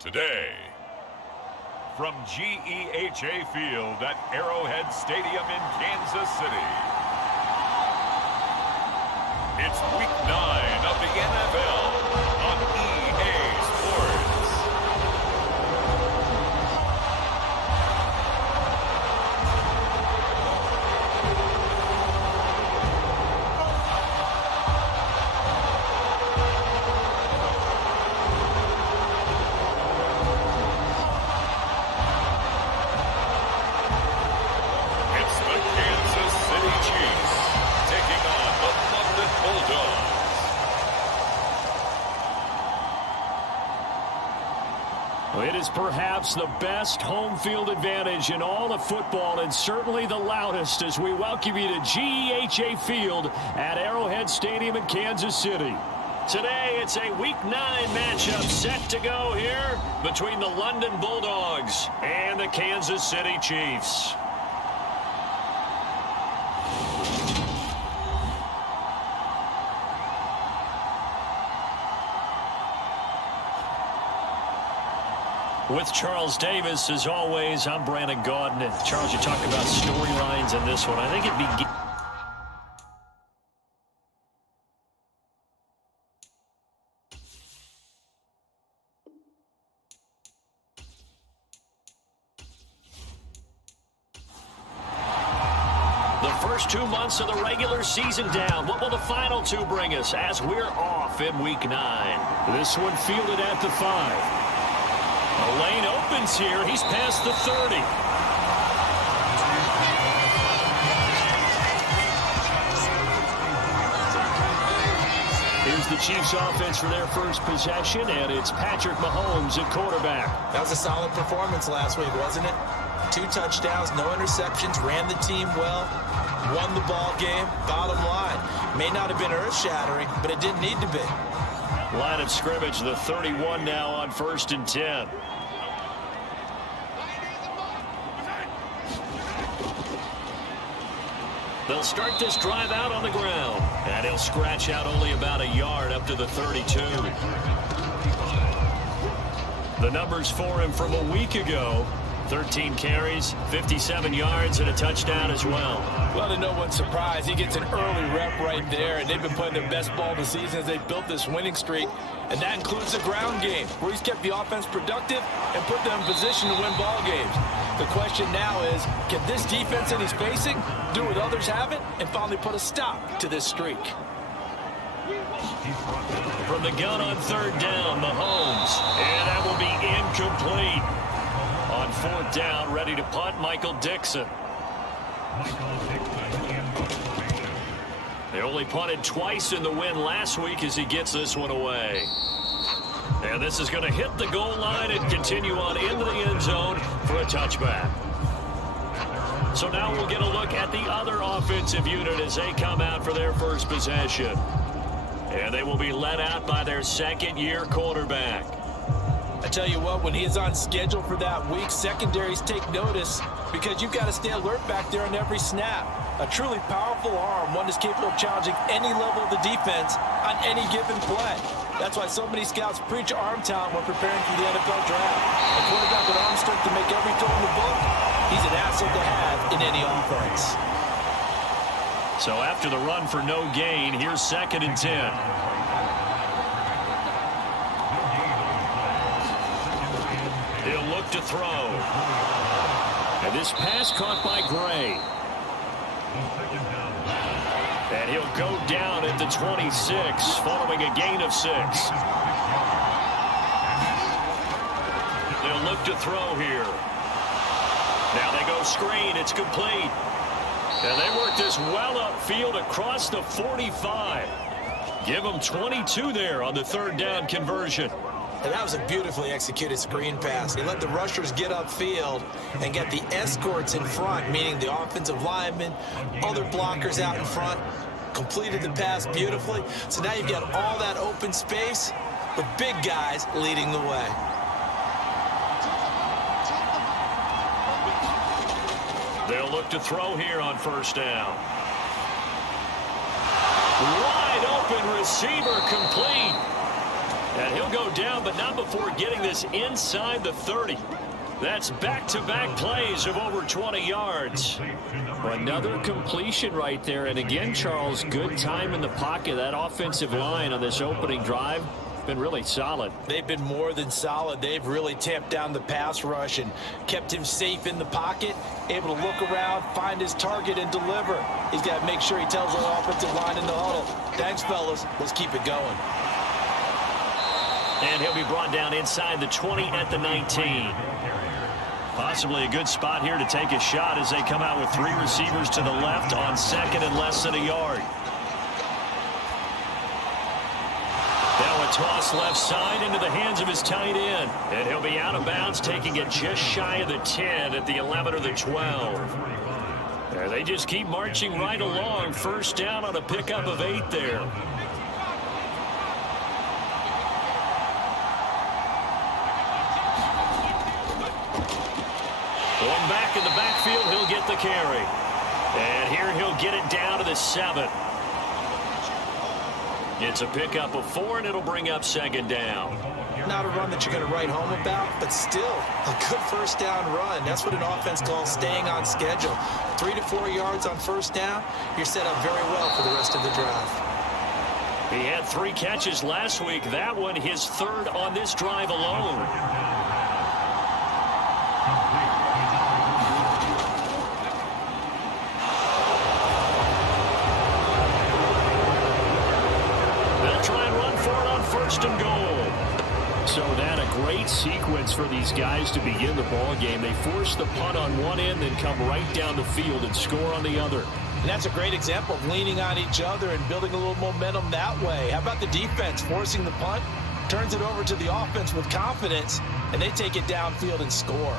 Today, from GEHA Field at Arrowhead Stadium in Kansas City, it's Week 9 of the NFL on EA Sports. It is perhaps the best home field advantage in all of football, and certainly the loudest, as we welcome you to GEHA Field at Arrowhead Stadium in Kansas City. Today, it's a Week 9 matchup set to go here between the London Bulldogs and the Kansas City Chiefs. With Charles Davis, as always, I'm Brandon Gaudin. And Charles, you talked about storylines in this one. I think it'd be... The first 2 months of the regular season down. What will the final two bring us as we're off in Week 9? This one fielded at the 5. A lane opens here. He's past the 30. Here's the Chiefs offense for their first possession, and it's Patrick Mahomes at quarterback. That was a solid performance last week, wasn't it? 2 touchdowns, no interceptions, ran the team well, won the ball game. Bottom line, may not have been earth-shattering, but it didn't need to be. Line of scrimmage, the 31 now on 1st and 10. They'll start this drive out on the ground, and he'll scratch out only about a yard up to the 32. The numbers for him from a week ago: 13 carries, 57 yards, and a touchdown as well. Well, to no one's surprise, he gets an early rep right there, and they've been playing their best ball this season as they built this winning streak, and that includes the ground game, where he's kept the offense productive and put them in position to win ball games. The question now is, can this defense that he's facing do what others haven't and finally put a stop to this streak? From the gun on 3rd down, Mahomes, and that will be incomplete. On 4th down, ready to punt, Michael Dixon. They only punted twice in the win last week as he gets this one away. And this is going to hit the goal line and continue on into the end zone for a touchback. So now we'll get a look at the other offensive unit as they come out for their first possession. And they will be led out by their second-year quarterback. I tell you what, when he is on schedule for that week, secondaries take notice because you've got to stay alert back there on every snap. A truly powerful arm, one that's capable of challenging any level of the defense on any given play. That's why so many scouts preach arm talent when preparing for the NFL draft. A quarterback with arm strength to make every throw in the book, he's an asset to have in any offense. So after the run for no gain, here's 2nd and 10. He'll look to throw. And this pass caught by Gray. And he'll go down at the 26 following a gain of 6. They'll look to throw here. Now they go screen. It's complete. And they work this well upfield across the 45. Give them 22 there on the 3rd down conversion. And that was a beautifully executed screen pass. He let the rushers get upfield and get the escorts in front, meaning the offensive linemen, other blockers out in front, completed the pass beautifully. So now you've got all that open space with big guys leading the way. They'll look to throw here on 1st down. Wide open receiver complete. And he'll go down, but not before getting this inside the 30. That's back-to-back plays of over 20 yards. Another completion right there. And again, Charles, good time in the pocket. That offensive line on this opening drive been really solid. They've been more than solid. They've really tamped down the pass rush and kept him safe in the pocket, able to look around, find his target, and deliver. He's got to make sure he tells the offensive line in the huddle, thanks, fellas. Let's keep it going. And he'll be brought down inside the 20 at the 19. Possibly a good spot here to take a shot as they come out with 3 receivers to the left on second and less than a yard. Now a toss left side into the hands of his tight end. And he'll be out of bounds, taking it just shy of the 10 at the 11 or the 12. There, they just keep marching right along. First down on a pickup of 8 there. One back in the backfield, he'll get the carry. And here he'll get it down to the 7. It's a pickup of 4, and it'll bring up second down. Not a run that you're going to write home about, but still a good first down run. That's what an offense calls staying on schedule. 3 to 4 yards on first down, you're set up very well for the rest of the drive. He had 3 catches last week. That one his 3rd on this drive alone. First and goal. So that a great sequence for these guys to begin the ball game. They force the punt on one end, then come right down the field and score on the other. And that's a great example of leaning on each other and building a little momentum that way. How about the defense forcing the punt, turns it over to the offense with confidence, and they take it downfield and score.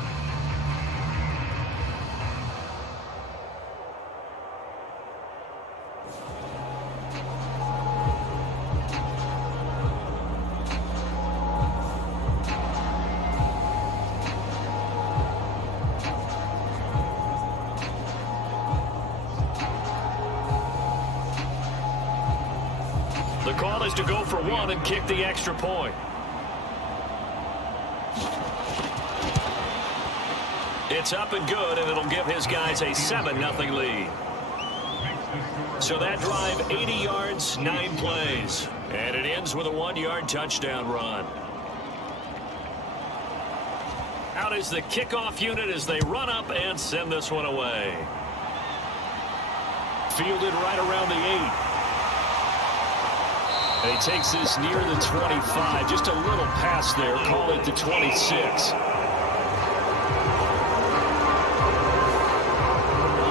The call is to go for 1 and kick the extra point. It's up and good, and it'll give his guys a 7-0 lead. So that drive, 80 yards, 9 plays. And it ends with a 1-yard touchdown run. Out is the kickoff unit as they run up and send this one away. Fielded right around the 8. And he takes this near the 25. Just a little pass there. Call it the 26.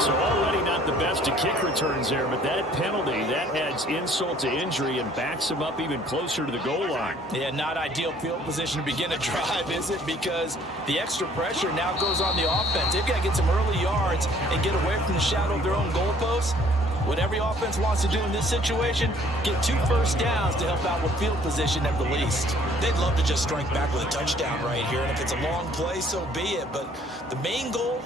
So already not the best to kick returns there, but that penalty, that adds insult to injury and backs him up even closer to the goal line. Yeah, not ideal field position to begin a drive, is it? Because the extra pressure now goes on the offense. They've got to get some early yards and get away from the shadow of their own goalposts. What every offense wants to do in this situation, get 2 first downs to help out with field position at the least. They'd love to just strike back with a touchdown right here, and if it's a long play, so be it. But the main goal,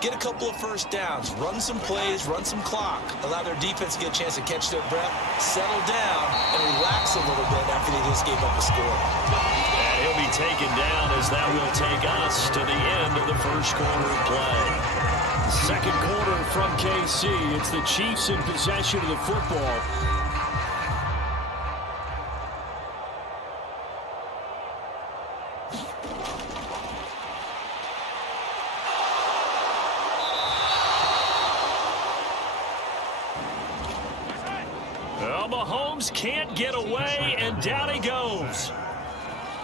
get a couple of first downs, run some plays, run some clock, allow their defense to get a chance to catch their breath, settle down, and relax a little bit after they just gave up a score. And he'll be taken down as that will take us to the end of the first quarter of play. Second quarter from KC. It's the Chiefs in possession of the football. Well, Mahomes can't get away, and down he goes.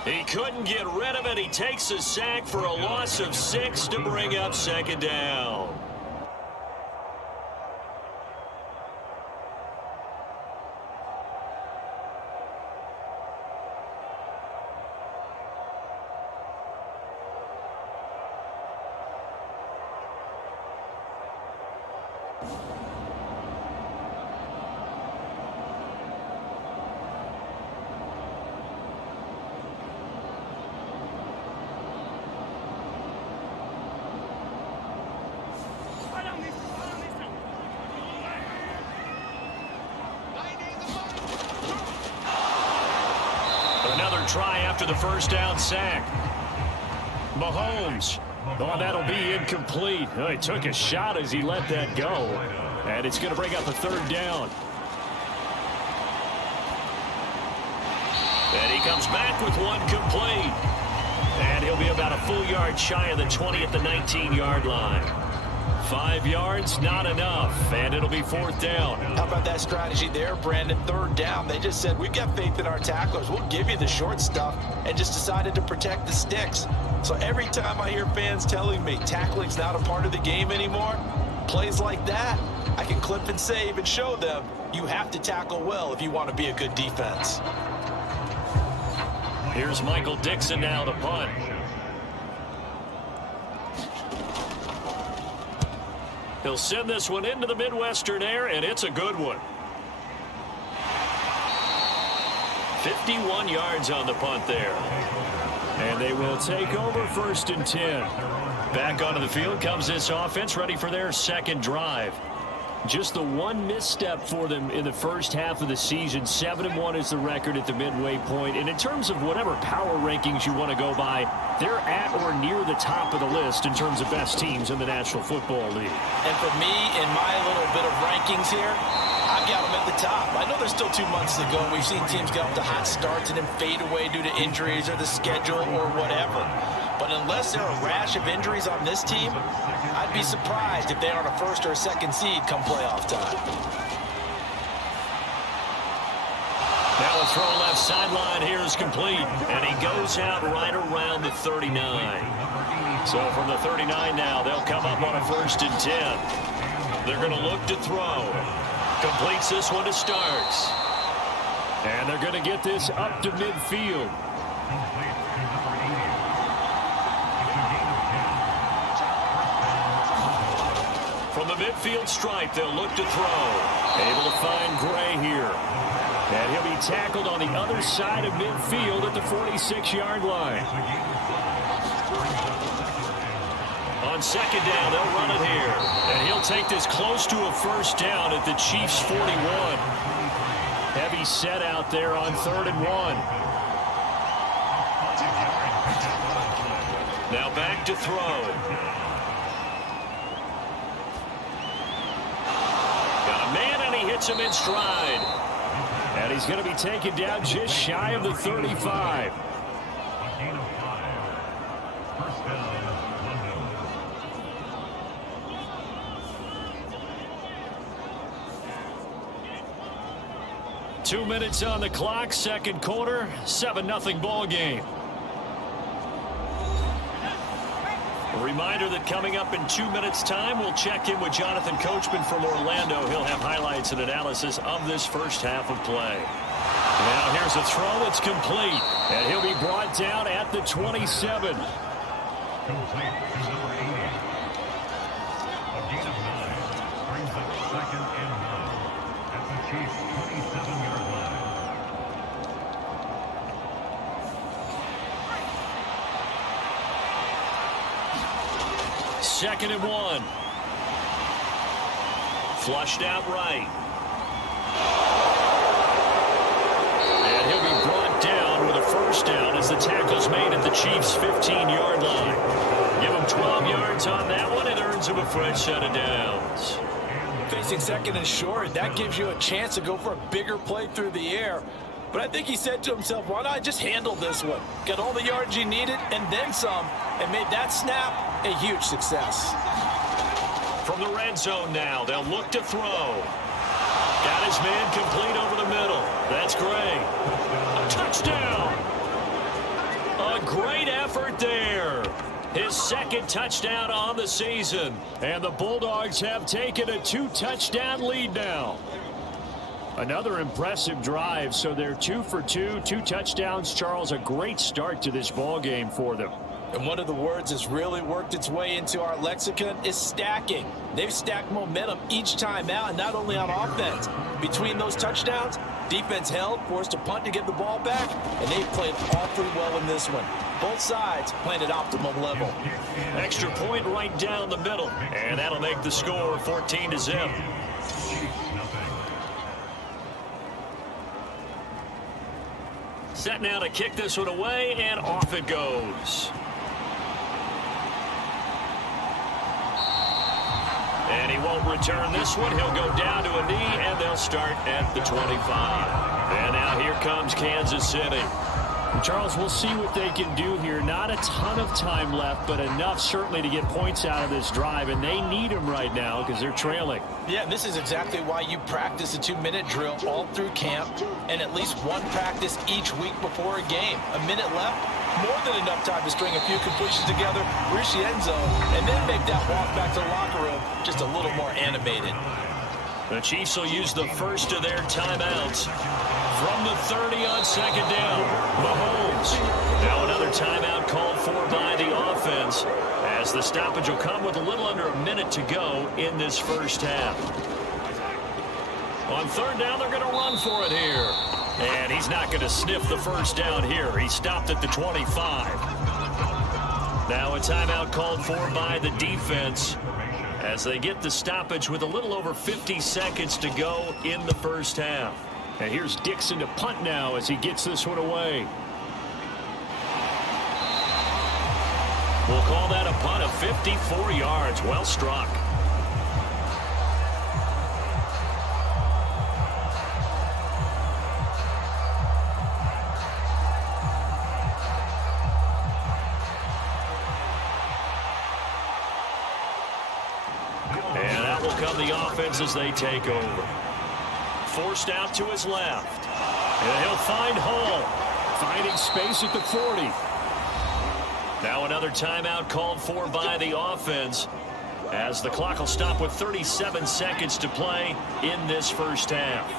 He couldn't get rid of it. He takes a sack for a loss of 6 to bring up second down. try after the first down sack. Mahomes. Oh, that'll be incomplete. Oh, he took a shot as he let that go. And it's going to bring up a third down. And he comes back with one complete. And he'll be about a full yard shy of the 20 at the 19-yard line. 5 yards, not enough, and it'll be fourth down. How about that strategy there, Brandon? Third down. They just said, we've got faith in our tacklers. We'll give you the short stuff, and just decided to protect the sticks. So every time I hear fans telling me tackling's not a part of the game anymore, plays like that, I can clip and save and show them you have to tackle well if you want to be a good defense. Here's Michael Dixon now to punt. He'll send this one into the Midwestern air, and it's a good one. 51 yards on the punt there. And they will take over 1st and 10. Back onto the field comes this offense, ready for their second drive. Just the one misstep for them in the first half of the season. 7-1 is the record at the midway point. And in terms of whatever power rankings you want to go by, they're at or near the top of the list in terms of best teams in the National Football League. And for me, in my little bit of rankings here, I've got them at the top. I know there's still 2 months to go, and we've seen teams get off to hot starts and then fade away due to injuries or the schedule or whatever. But unless there are a rash of injuries on this team, I'd be surprised if they aren't a first or a second seed come playoff time. Now a throw left sideline here is complete, and he goes out right around the 39. So from the 39 now, they'll come up on a 1st and 10. They're going to look to throw. Completes this one to Starks. And they're going to get this up to midfield. From the midfield stripe, they'll look to throw. Able to find Gray here. And he'll be tackled on the other side of midfield at the 46-yard line. On 2nd down, they'll run it here. And he'll take this close to a first down at the Chiefs' 41. Heavy set out there on 3rd and 1. Now back to throw. Got a man, and he hits him in stride. And he's going to be taken down just shy of the 35. Two minutes on the clock, second quarter, 7-0 ball game. A reminder that coming up in 2 minutes' time, we'll check in with Jonathan Coachman from Orlando. He'll have highlights and analysis of this first half of play. Now here's a throw. It's complete. And he'll be brought down at the 27. Complete to number 80. A gain of 9 brings up 2nd and 9 at the Chiefs' 27-yard line. Second and 1. Flushed out right. And he'll be brought down with a first down as the tackle's made at the Chiefs' 15-yard line. Give him 12 yards on that one. It earns him a fresh set of downs. Facing 2nd and short, that gives you a chance to go for a bigger play through the air. But I think he said to himself, why not just handle this one? Got all the yards you needed and then some, and made that snap a huge success. From the red zone now, they'll look to throw. Got his man complete over the middle. That's Gray. A touchdown. A great effort there. His second touchdown on the season. And the Bulldogs have taken a 2-touchdown lead now. Another impressive drive, so they're 2 for 2, 2 touchdowns. Charles, a great start to this ball game for them. And one of the words that's really worked its way into our lexicon is stacking. They've stacked momentum each time out, and not only on offense. Between those touchdowns, defense held, forced a punt to get the ball back, and they've played awfully well in this one. Both sides playing at optimum level. Extra point right down the middle, and that'll make the score 14-0. Set now to kick this one away, and off it goes. And he won't return this one. He'll go down to a knee, and they'll start at the 25. And now here comes Kansas City. Charles, we'll see what they can do here. Not a ton of time left, but enough certainly to get points out of this drive, and they need them right now because they're trailing. Yeah, this is exactly why you practice a 2-minute drill all through camp and at least one practice each week before a game. A minute left, more than enough time to string a few completions together, reach the end zone, and then make that walk back to the locker room just a little more animated. The Chiefs will use the first of their timeouts from the 30 on second down. Mahomes. Now another timeout called for by the offense, as the stoppage will come with a little under a minute to go in this first half. On third down, they're going to run for it here. And he's not going to sniff the first down here. He stopped at the 25. Now a timeout called for by the defense, as they get the stoppage with a little over 50 seconds to go in the first half. And here's Dixon to punt now as he gets this one away. We'll call that a punt of 54 yards. Well struck. And that will come the offense as they take over. Forced out to his left. And he'll find Hall. Finding space at the 40. Now another timeout called for by the offense, as the clock will stop with 37 seconds to play in this first half.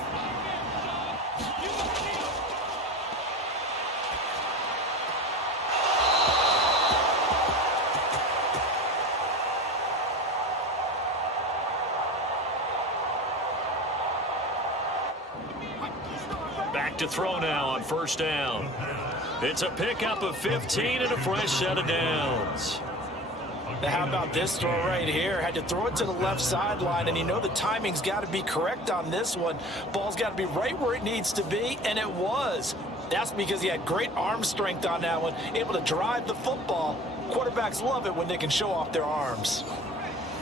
Back to throw now on first down. It's a pickup of 15 and a fresh set of downs. Now how about this throw right here? Had to throw it to the left sideline, and you know the timing's got to be correct on this one. Ball's got to be right where it needs to be, and it was. That's because he had great arm strength on that one, able to drive the football. Quarterbacks love it when they can show off their arms.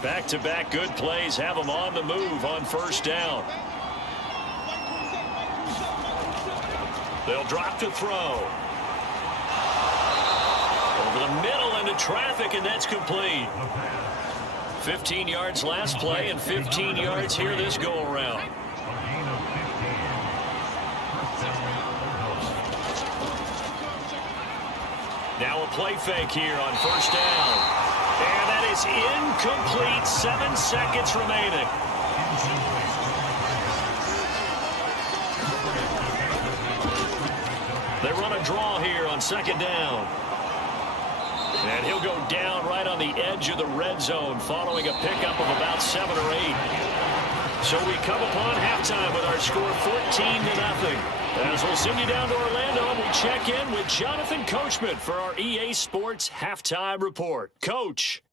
Back-to-back good plays have them on the move on first down. They'll drop to throw. Over the middle into traffic, and that's complete. 15 yards last play and 15 yards here this go-around. Now a play fake here on first down. And that is incomplete. 7 seconds remaining. They run a draw here on second down. And he'll go down right on the edge of the red zone following a pickup of about 7 or 8. So we come upon halftime with our score 14-0. As we'll send you down to Orlando, we check in with Jonathan Coachman for our EA Sports Halftime Report. Coach.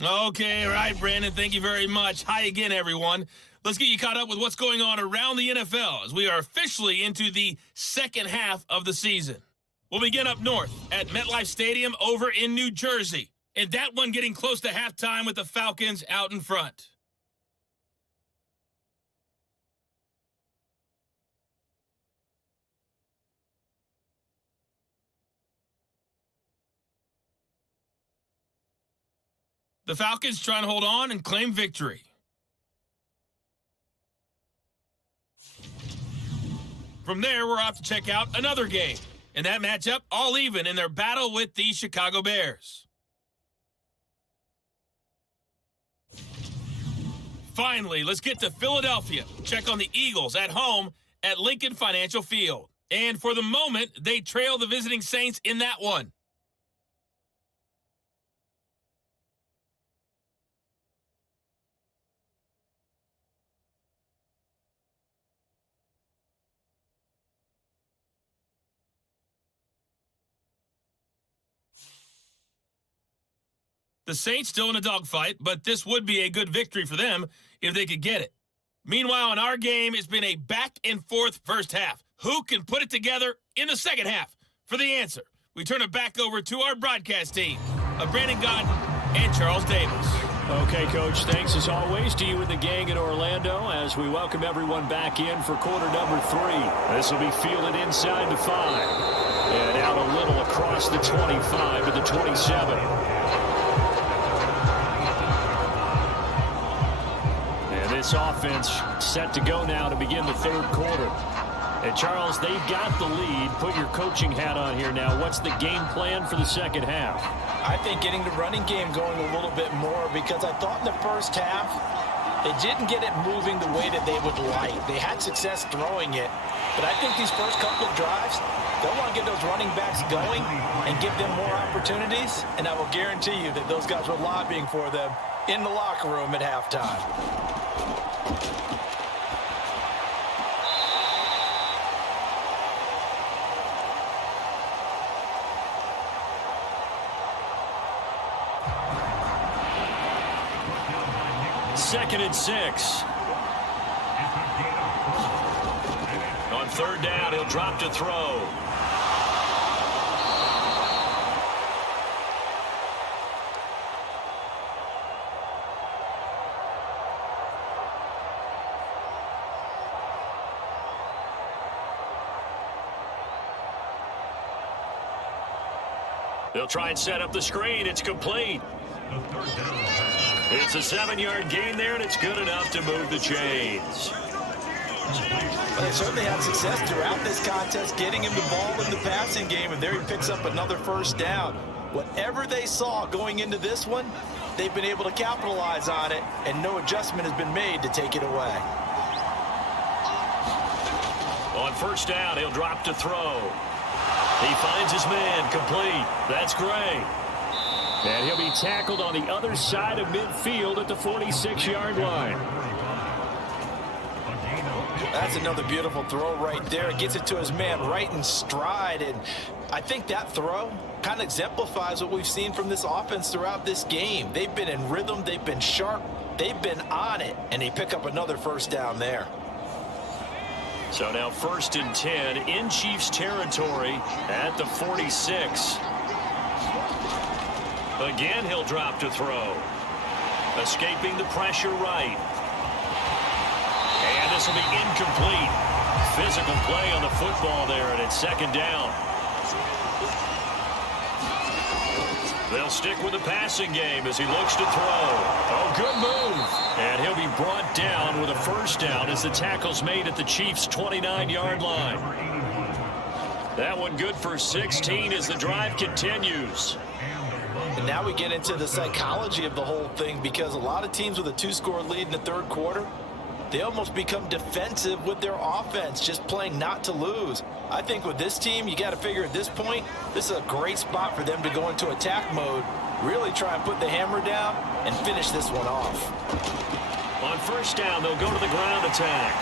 Okay, all right, Brandon, thank you very much. Hi again, everyone. Let's get you caught up with what's going on around the NFL as we are officially into the second half of the season. We'll begin up north at MetLife Stadium over in New Jersey, and that one getting close to halftime with the Falcons out in front. The Falcons trying to hold on and claim victory. From there, we're off to check out another game. In that matchup, all even in their battle with the Chicago Bears. Finally, let's get to Philadelphia. Check on the Eagles at home at Lincoln Financial Field. And for the moment, they trail the visiting Saints in that one. The Saints still in a dogfight, but this would be a good victory for them if they could get it. Meanwhile, in our game, it's been a back-and-forth first half. Who can put it together in the second half? For the answer, we turn it back over to our broadcast team of Brandon Godden and Charles Davis. Okay, Coach, thanks as always to you and the gang in Orlando as we welcome everyone back in for quarter number 3. This will be fielded inside the 5 and out a little across the 25 to the 27. And this offense set to go now to begin the third quarter. And, Charles, they've got the lead. Put your coaching hat on here now. What's the game plan for the second half? I think getting the running game going a little bit more because I thought in the first half they didn't get it moving the way that they would like. They had success throwing it, but I think these first couple of drives, they'll want to get those running backs going and give them more opportunities, and I will guarantee you that those guys were lobbying for them in the locker room at halftime. Second and 6. On third down, he'll drop to throw. They'll try and set up the screen. It's complete. It's a 7-yard gain there, and it's good enough to move the chains. Well, they certainly had success throughout this contest, getting him the ball in the passing game, and there he picks up another first down. Whatever they saw going into this one, they've been able to capitalize on it, and no adjustment has been made to take it away. On first down, he'll drop to throw. He finds his man, complete. That's Gray. And he'll be tackled on the other side of midfield at the 46-yard line. That's another beautiful throw right there. It gets it to his man right in stride. And I think that throw kind of exemplifies what we've seen from this offense throughout this game. They've been in rhythm. They've been sharp. They've been on it. And they pick up another first down there. So now 1st and 10 in Chiefs territory at the 46. Again, he'll drop to throw. Escaping the pressure right. And this will be incomplete. Physical play on the football there, and it's second down. They'll stick with the passing game as he looks to throw. Oh, good move. And he'll be brought down with a first down as the tackle's made at the Chiefs' 29-yard line. That one good for 16 as the drive continues. And now we get into the psychology of the whole thing because a lot of teams with a 2-score lead in the third quarter, they almost become defensive with their offense, just playing not to lose. I think with this team, you got to figure at this point, this is a great spot for them to go into attack mode, really try and put the hammer down and finish this one off. On first down, they'll go to the ground attack.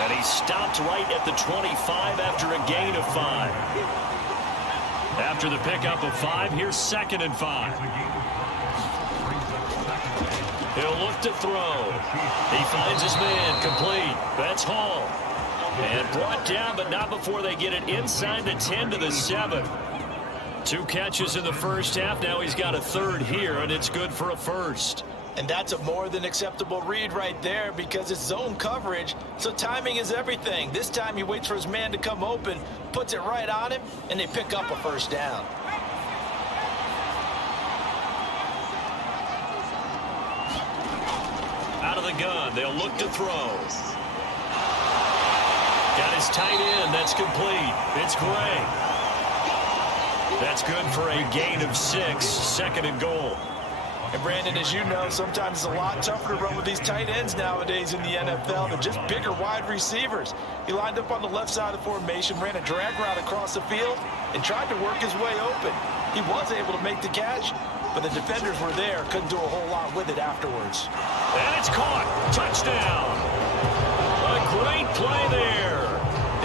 And he stopped right at the 25 after a gain of 5. After the pickup of 5, here's 2nd and 5. He'll look to throw. He finds his man, complete. That's Hall. And brought down, but not before they get it inside the 10 to the 7. 2 catches in the first half. Now he's got a third here, and it's good for a first. And that's a more than acceptable read right there because it's zone coverage, so timing is everything. This time he waits for his man to come open, puts it right on him, and they pick up a first down. Out of the gun, they'll look to throw. Got his tight end, that's complete. It's Gray. That's good for a gain of 6, 2nd and goal. And Brandon, as you know, sometimes it's a lot tougher to run with these tight ends nowadays in the NFL than just bigger wide receivers. He lined up on the left side of the formation, ran a drag route across the field, and tried to work his way open. He was able to make the catch, but the defenders were there, couldn't do a whole lot with it afterwards. And it's caught. Touchdown. A great play there.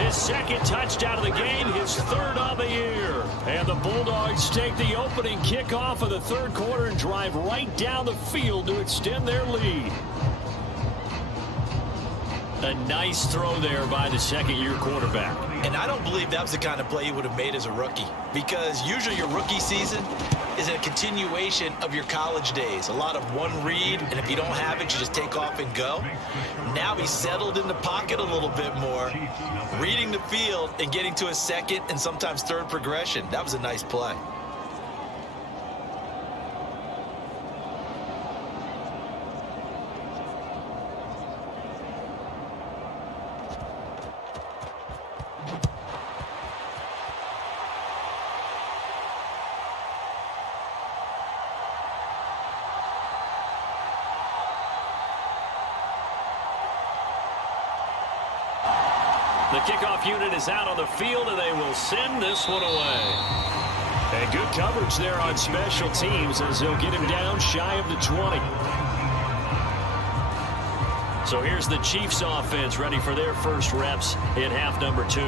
his second touchdown of the game, his third of the year. And the Bulldogs take the opening kickoff of the third quarter and drive right down the field to extend their lead. A nice throw there by the second-year quarterback. And I don't believe that was the kind of play he would have made as a rookie, because usually your rookie season is a continuation of your college days. A lot of one read, and if you don't have it, you just take off and go. Now he's settled in the pocket a little bit more, reading the field and getting to a second and sometimes third progression. That was a nice play. The kickoff unit is out on the field, and they will send this one away. And good coverage there on special teams as they'll get him down shy of the 20. So here's the Chiefs offense ready for their first reps in half number 2.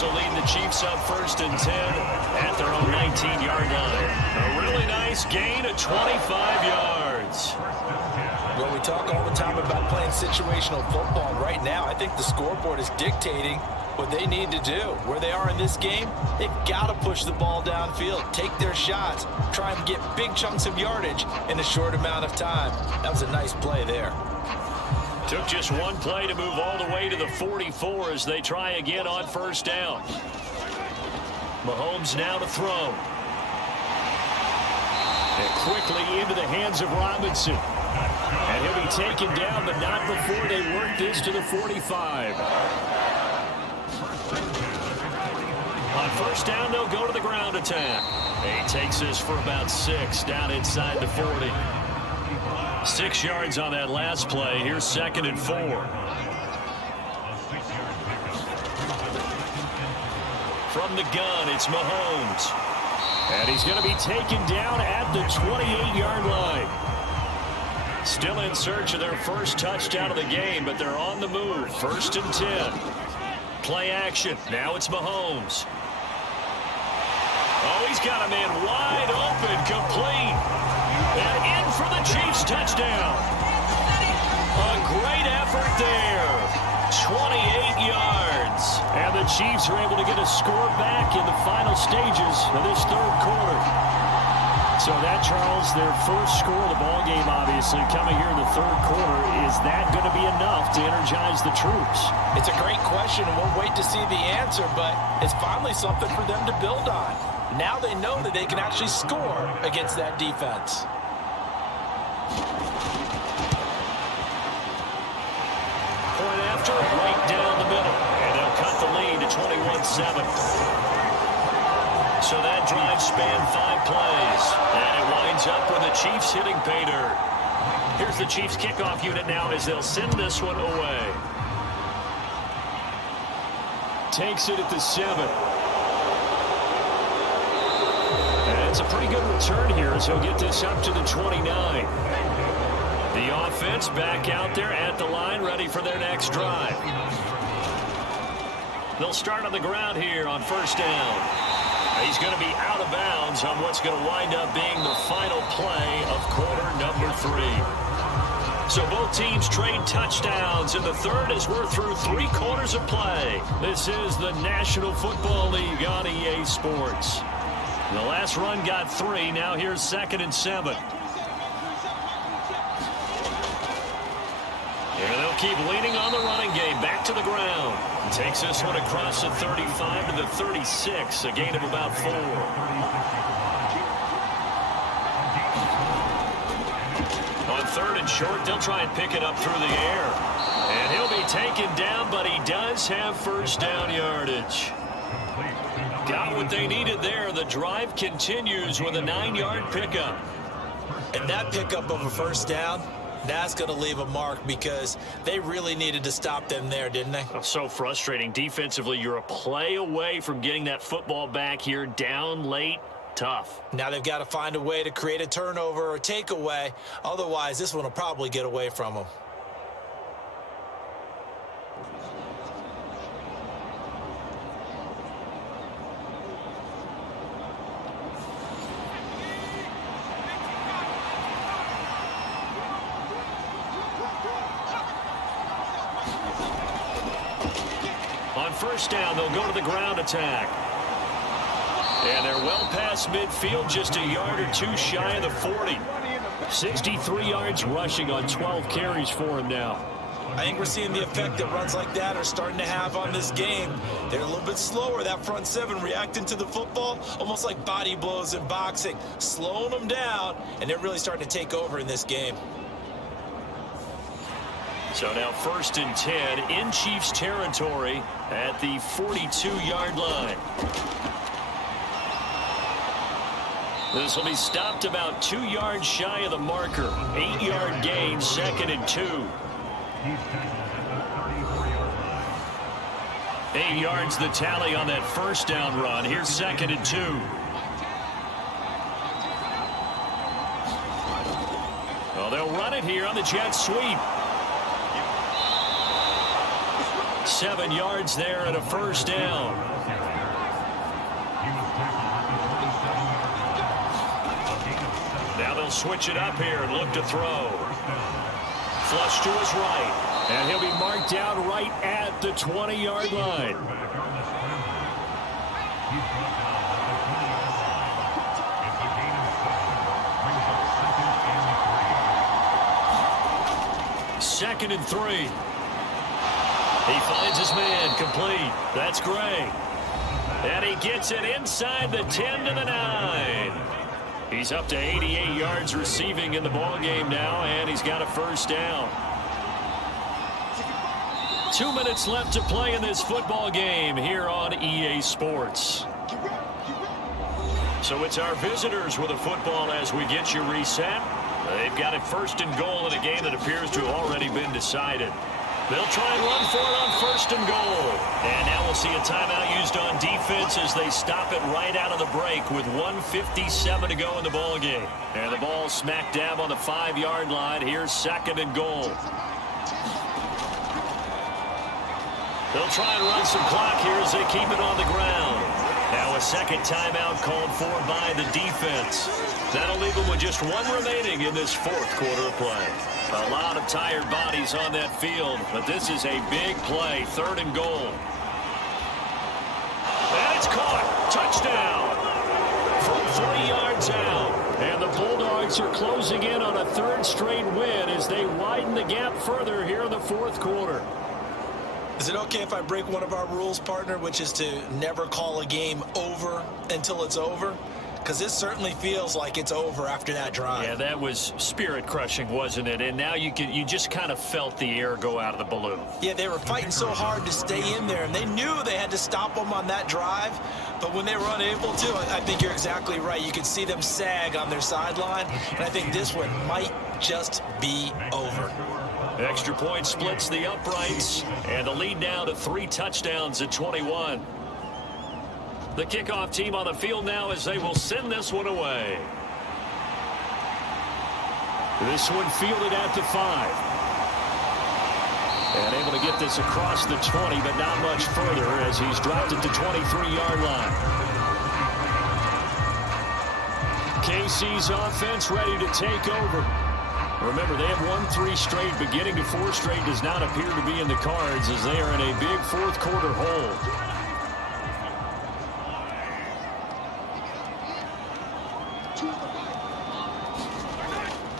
Will lead the Chiefs up 1st and 10 at their own 19-yard line. A really nice gain of 25 yards. Well, we talk all the time about playing situational football. Right now, I think the scoreboard is dictating what they need to do. Where they are in this game, they've got to push the ball downfield, take their shots, try and get big chunks of yardage in a short amount of time. That was a nice play there. Took just one play to move all the way to the 44 as they try again on 1st down. Mahomes now to throw. And quickly into the hands of Robinson. And he'll be taken down, but not before they work this to the 45. On 1st down, they'll go to the ground attack. He takes this for about 6 down inside the 40. 6 yards on that last play. Here's 2nd and 4. From the gun, it's Mahomes. And he's going to be taken down at the 28-yard line. Still in search of their first touchdown of the game, but they're on the move. 1st and 10. Play action. Now it's Mahomes. Oh, he's got a man wide open, complete. And in for the Chiefs touchdown. A great effort there. 28 yards. And the Chiefs are able to get a score back in the final stages of this third quarter. So that, Charles, their first score of the ballgame, obviously, coming here in the third quarter. Is that going to be enough to energize the troops? It's a great question, and we'll wait to see the answer, but it's finally something for them to build on. Now they know that they can actually score against that defense. Point after, right down the middle. And they'll cut the lead to 21-7. So that drive spanned 5 plays. And it winds up with the Chiefs hitting pay dirt. Here's the Chiefs kickoff unit now as they'll send this one away. Takes it at the 7. And it's a pretty good return here as he'll get this up to the 29. The offense back out there at the line, ready for their next drive. They'll start on the ground here on 1st down. He's going to be out of bounds on what's going to wind up being the final play of quarter number 3. So both teams trade touchdowns in the third as we're through 3 quarters of play. This is the National Football League on EA Sports. The last run got 3. Now here's 2nd and 7. And they'll keep leaning on the running game. Back to the ground. Takes this one across the 35 to the 36. A gain of about 4. On 3rd and short, they'll try and pick it up through the air. And he'll be taken down, but he does have 1st down yardage. Got what they needed there. The drive continues with a 9-yard pickup. And that pickup of a 1st down That's going to leave a mark because they really needed to stop them there, didn't they? So frustrating. Defensively, you're a play away from getting that football back here, down late. Tough. Now they've got to find a way to create a turnover or takeaway. Otherwise, this one will probably get away from them. On first down, they'll go to the ground attack. And they're well past midfield, just a yard or two shy of the 40. 63 yards rushing on 12 carries for him now. I think we're seeing the effect that runs like that are starting to have on this game. They're a little bit slower, that front seven, reacting to the football, almost like body blows in boxing, slowing them down, and they're really starting to take over in this game. So now 1st and 10 in Chiefs territory at the 42-yard line. This will be stopped about 2 yards shy of the marker. 8-yard gain, 2nd and 2. He's tackled at the 34-yard line. 8 yards the tally on that first down run. Here's 2nd and 2. Well, they'll run it here on the jet sweep. 7 yards there and a first down. Now they'll switch it up here and look to throw. Flush to his right. And he'll be marked down right at the 20-yard line. Second and 3. He finds his man, complete. That's Gray. And he gets it inside the 10 to the 9. He's up to 88 yards receiving in the ballgame now, and he's got a first down. 2 minutes left to play in this football game here on EA Sports. So it's our visitors with the football as we get you reset. They've got it 1st and goal in a game that appears to have already been decided. They'll try and run for it on 1st and goal. And now we'll see a timeout used on defense as they stop it right out of the break with 1:57 to go in the ballgame. And the ball smack dab on the 5-yard line. Here's 2nd and goal. They'll try and run some clock here as they keep it on the ground. Now a second timeout called for by the defense. That'll leave them with just 1 remaining in this 4th quarter of play. A lot of tired bodies on that field, but this is a big play. 3rd and goal. And it's caught. Touchdown. From 3 yards out. And the Bulldogs are closing in on a 3rd straight win as they widen the gap further here in the 4th quarter. Is it okay if I break one of our rules, partner, which is to never call a game over until it's over? Because this certainly feels like it's over after that drive. Yeah, that was spirit-crushing, wasn't it? And now you just kind of felt the air go out of the balloon. Yeah, they were fighting so hard to stay in there, and they knew they had to stop them on that drive. But when they were unable to, I think you're exactly right. You could see them sag on their sideline, and I think this one might just be over. Extra point splits the uprights, and the lead now to 3 touchdowns at 21. The kickoff team on the field now as they will send this one away. This one fielded at the 5. And able to get this across the 20, but not much further as he's dropped at the 23-yard line. KC's offense ready to take over. Remember, they have won 3 straight, but getting to 4 straight does not appear to be in the cards as they are in a big 4th quarter hole.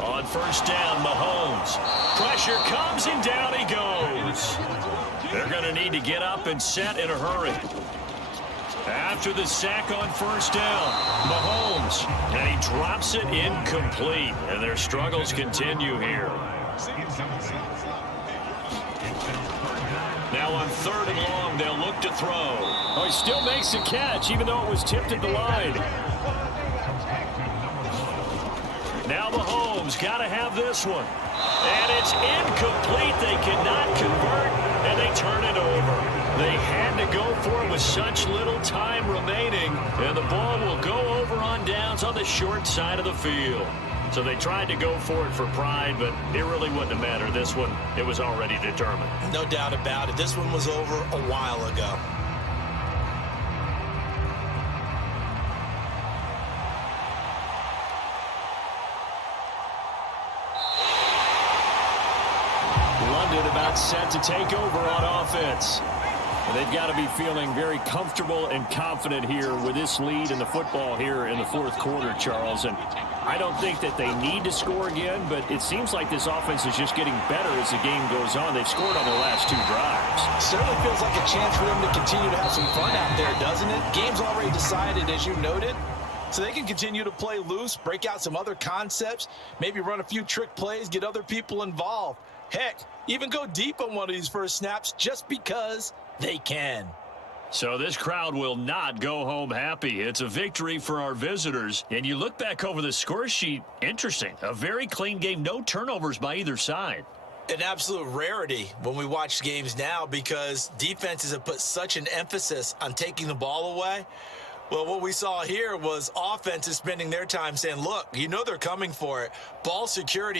On first down, Mahomes. Pressure comes and down he goes. They're going to need to get up and set in a hurry. After the sack on first down, Mahomes, and he drops it incomplete, and their struggles continue here. Now on 3rd and long, they'll look to throw. Oh, he still makes the catch, even though it was tipped at the line. Now Mahomes Mahomes got to have this one. And it's incomplete. They cannot convert, and they turn it over. They had to go for it with such little time remaining, and the ball will go over on downs on the short side of the field. So they tried to go for it for pride, but it really wouldn't have mattered. This one, it was already determined. No doubt about it. This one was over a while ago. London about set to take over on offense. They've got to be feeling very comfortable and confident here with this lead in the football here in the fourth quarter, Charles. And I don't think that they need to score again, but it seems like this offense is just getting better as the game goes on. They've scored on their last 2 drives. Certainly feels like a chance for them to continue to have some fun out there, doesn't it? Game's already decided, as you noted. So they can continue to play loose, break out some other concepts, maybe run a few trick plays, get other people involved. Heck, even go deep on one of these first snaps just because they can. So this crowd will not go home happy. It's a victory for our visitors. And you look back over the score sheet, interesting. A very clean game, no turnovers by either side. An absolute rarity when we watch games now because defenses have put such an emphasis on taking the ball away. Well, what we saw here was offenses spending their time saying, look, you know they're coming for it. Ball security.